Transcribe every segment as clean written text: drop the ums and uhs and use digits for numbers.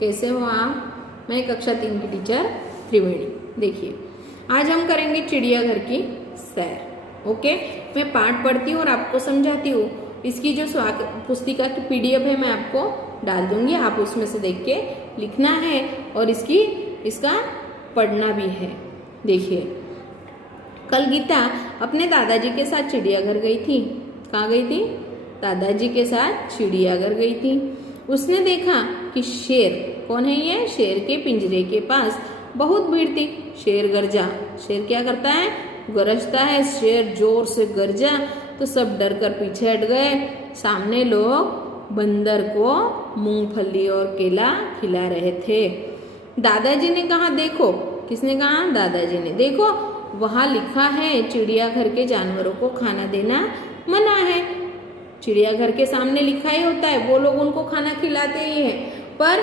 कैसे हो आप? मैं कक्षा 3 की टीचर त्रिवेणी। देखिए, आज हम करेंगे चिड़ियाघर की सैर। ओके, मैं पाठ पढ़ती हूँ और आपको समझाती हूँ। इसकी जो पुस्तिका की PDF है मैं आपको डाल दूंगी, आप उसमें से देख के लिखना है और इसका पढ़ना भी है। देखिए, कल गीता अपने दादाजी के साथ चिड़ियाघर गई थी। कहाँ गई थी? दादाजी के साथ चिड़ियाघर गई थी। उसने देखा कि शेर, कौन है ये? शेर के पिंजरे के पास बहुत भीड़ थी। शेर गरजा। शेर क्या करता है? गरजता है। शेर जोर से गरजा तो सब डर कर पीछे हट गए। सामने लोग बंदर को मूंगफली और केला खिला रहे थे। दादाजी ने कहा, देखो। किसने कहा? दादाजी ने। देखो, वहां लिखा है चिड़ियाघर के जानवरों को खाना देना मना है। चिड़ियाघर के सामने लिखा ही होता है, वो लोग उनको खाना खिलाते ही हैं। पर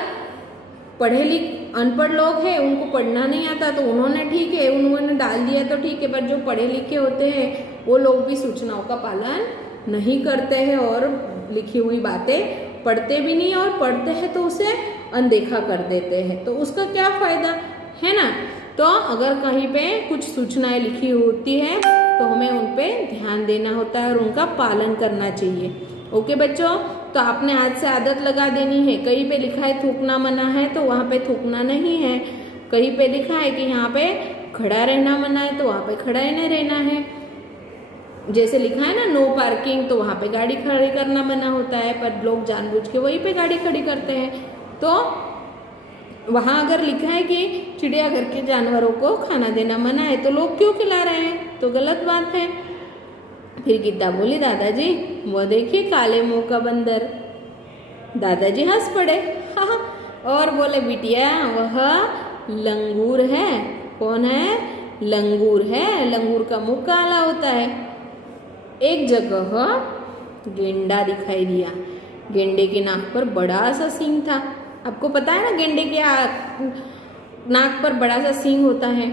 अनपढ़ लोग हैं, उनको पढ़ना नहीं आता तो उन्होंने ठीक है, उन्होंने डाल दिया तो ठीक है। पर जो पढ़े लिखे होते हैं वो लोग भी सूचनाओं का पालन नहीं करते हैं और लिखी हुई बातें पढ़ते भी नहीं, और पढ़ते हैं तो उसे अनदेखा कर देते हैं। तो उसका क्या फायदा है ना? तो अगर कहीं पे कुछ सूचनाएं लिखी होती है तो हमें उन पे ध्यान देना होता है और उनका पालन करना चाहिए। ओके बच्चों, तो आपने आज से आदत लगा देनी है। कहीं पे लिखा है थूकना मना है तो वहाँ पे थूकना नहीं है। कहीं पे लिखा है कि यहाँ पे खड़ा रहना मना है तो वहाँ पे खड़ा ही नहीं रहना है। जैसे लिखा है ना नो पार्किंग, तो वहाँ पे गाड़ी खड़ी करना मना होता है, पर लोग जानबूझ के वहीं पे गाड़ी खड़ी करते हैं। तो वहाँ अगर लिखा है कि चिड़ियाघर के जानवरों को खाना देना मना है तो लोग क्यों खिला रहे हैं? तो गलत बात है। फिर गीता बोली, दादाजी वो देखिए काले मुंह का बंदर। दादाजी हंस पड़े और बोले, बिटिया वह लंगूर है। कौन है? लंगूर है। लंगूर का मुंह काला होता है। एक जगह गेंडा दिखाई दिया। गेंडे के नाक पर बड़ा सा सींग था। आपको पता है ना, गेंडे के नाक पर बड़ा सा सींग होता है।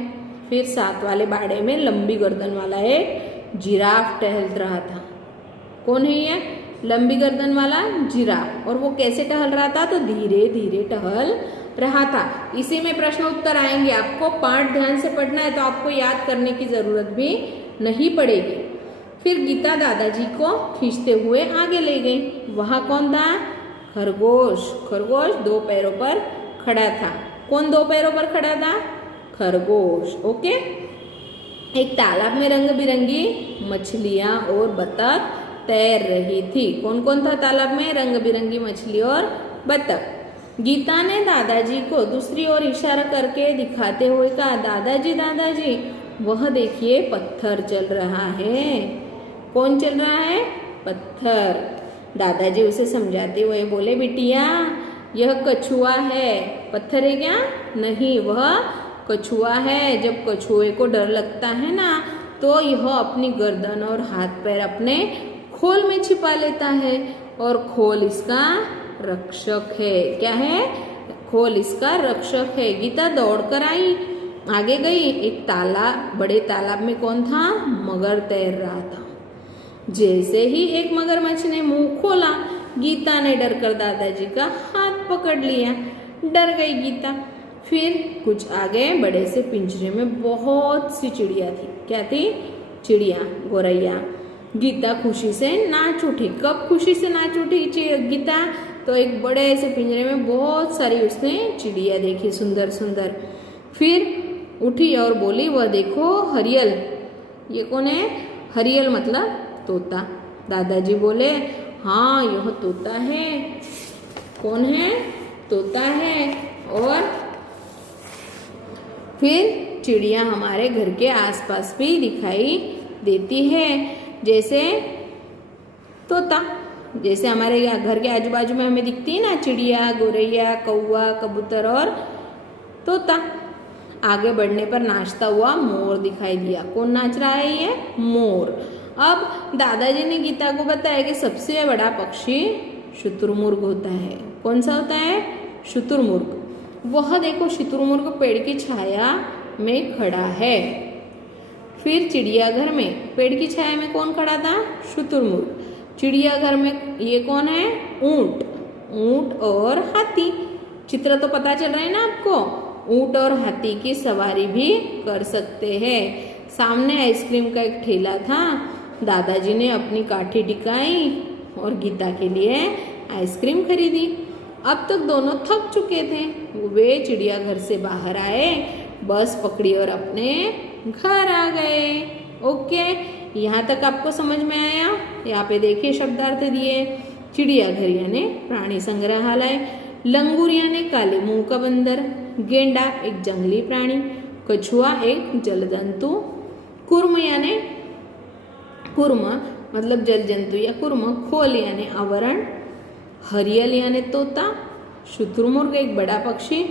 फिर साथ वाले बाड़े में लंबी गर्दन वाला एक जिराफ टहल रहा था। कौन है ये? लंबी गर्दन वाला जिराफ। और वो कैसे टहल रहा था? तो धीरे धीरे टहल रहा था। इसी में प्रश्न उत्तर आएंगे। आपको पाठ ध्यान से पढ़ना है तो आपको याद करने की जरूरत भी नहीं पड़ेगी। फिर गीता दादाजी को खींचते हुए आगे ले गई। वहां कौन था? खरगोश। खरगोश 2 पैरों पर खड़ा था। कौन 2 पैरों पर खड़ा था? खरगोश। ओके। एक तालाब में रंग बिरंगी मछलियां और बतख तैर रही थी। कौन कौन था तालाब में? रंग बिरंगी मछली और बतख। गीता ने दादाजी को दूसरी ओर इशारा करके दिखाते हुए कहा, दादाजी दादाजी वह देखिए पत्थर चल रहा है। कौन चल रहा है? पत्थर। दादाजी उसे समझाते हुए बोले, बिटिया यह कछुआ है। पत्थर है क्या? नहीं, वह कछुआ है। जब कछुए को डर लगता है ना तो यह अपनी गर्दन और हाथ पैर अपने खोल में छिपा लेता है और खोल इसका रक्षक है। क्या है? खोल इसका रक्षक है। गीता दौड़कर आई, आगे गई। एक बड़े तालाब में कौन था? मगर तैर रहा था। जैसे ही एक मगरमच्छ ने मुंह खोला, गीता ने डरकर दादाजी का हाथ पकड़ लिया। डर गई गीता। फिर कुछ आगे बड़े से पिंजरे में बहुत सी चिड़िया थी। क्या थी? चिड़िया, गोरैया। गीता खुशी से नाच उठी। कब खुशी से नाच उठी गीता? तो एक बड़े से पिंजरे में बहुत सारी उसने चिड़िया देखी, सुंदर सुंदर। फिर उठी और बोली, वह देखो हरियल। ये कौन है? हरियल मतलब तोता। दादाजी बोले, हाँ यह तोता है। कौन है? तोता है। और फिर चिड़िया हमारे घर के आसपास भी दिखाई देती है, जैसे तोता। जैसे हमारे घर के आजू बाजू में हमें दिखती है ना चिड़िया, गोरैया, कौवा, कबूतर और तोता। आगे बढ़ने पर नाचता हुआ मोर दिखाई दिया। कौन नाच रहा है? ये मोर। अब दादाजी ने गीता को बताया कि सबसे बड़ा पक्षी शुतुरमुर्ग होता है। कौन सा होता है? शुतुरमुर्ग। वह देखो शुतुरमुर्ग पेड़ की छाया में खड़ा है। फिर चिड़ियाघर में पेड़ की छाया में कौन खड़ा था? शुतुरमुर्ग। चिड़ियाघर में ये कौन है? ऊंट। ऊंट और हाथी। चित्र तो पता चल रहा है ना आपको। ऊंट और हाथी की सवारी भी कर सकते हैं। सामने आइसक्रीम का एक ठेला था। दादाजी ने अपनी काठी टिकाई और गीता के लिए आइसक्रीम खरीदी। अब तक दोनों थक चुके थे। वे चिड़ियाघर से बाहर आए, बस पकड़ी और अपने घर आ गए। ओके, यहाँ तक आपको समझ में आया। यहाँ पे देखिए शब्दार्थ दिए। चिड़ियाघर यानी प्राणी संग्रहालय, लंगूर यानी काले मुंह का बंदर, गेंडा एक जंगली प्राणी, कछुआ एक जलजंतु, कुर्म यानी कुर्म मतलब जल जंतु या कुर्म, खोल यानी आवरण, हरियल यानी तोता, शुतुरमुर्ग एक बड़ा पक्षी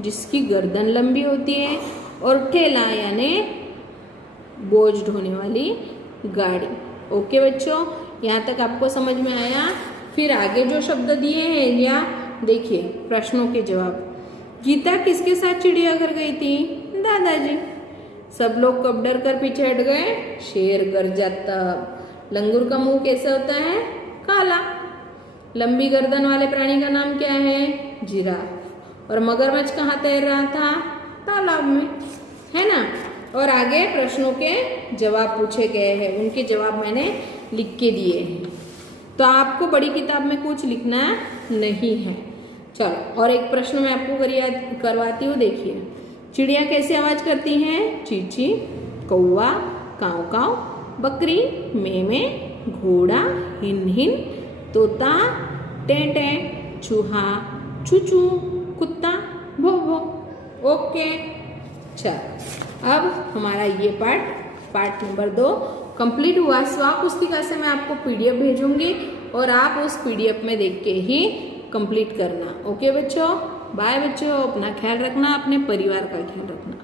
जिसकी गर्दन लंबी होती है, और ठेला यानी बोझ ढोने वाली गाड़ी। ओके बच्चों, यहाँ तक आपको समझ में आया। फिर आगे जो शब्द दिए हैं या देखिए प्रश्नों के जवाब। गीता किसके साथ चिड़ियाघर गई थी? दादाजी। सब लोग कब डर कर पीछे हट गए? शेर गरजा तब। लंगूर का मुंह कैसा होता है? काला। लंबी गर्दन वाले प्राणी का नाम क्या है? जिराफ। और मगरमच्छ कहाँ तैर रहा था? तालाब में, है ना। और आगे प्रश्नों के जवाब पूछे गए हैं, उनके जवाब मैंने लिख के दिए हैं। तो आपको बड़ी किताब में कुछ लिखना नहीं है। चलो, और एक प्रश्न मैं आपको करवाती हूँ। देखिए, चिड़िया कैसे आवाज करती हैं? चींची, कौवा, काव काव, बकरी, मे, घोड़ा, हिन हिन, तोता, टें टें, चूहा, चू चू, कुत्ता, भो भो। ओके, चल अब हमारा ये पार्ट नंबर 2 कंप्लीट हुआ। स्वा पुस्तिका से मैं आपको PDF भेजूंगी और आप उस PDF में देख के ही कंप्लीट करना। ओके बच्चों, बाय बच्चों, अपना ख्याल रखना, अपने परिवार का ख्याल रखना।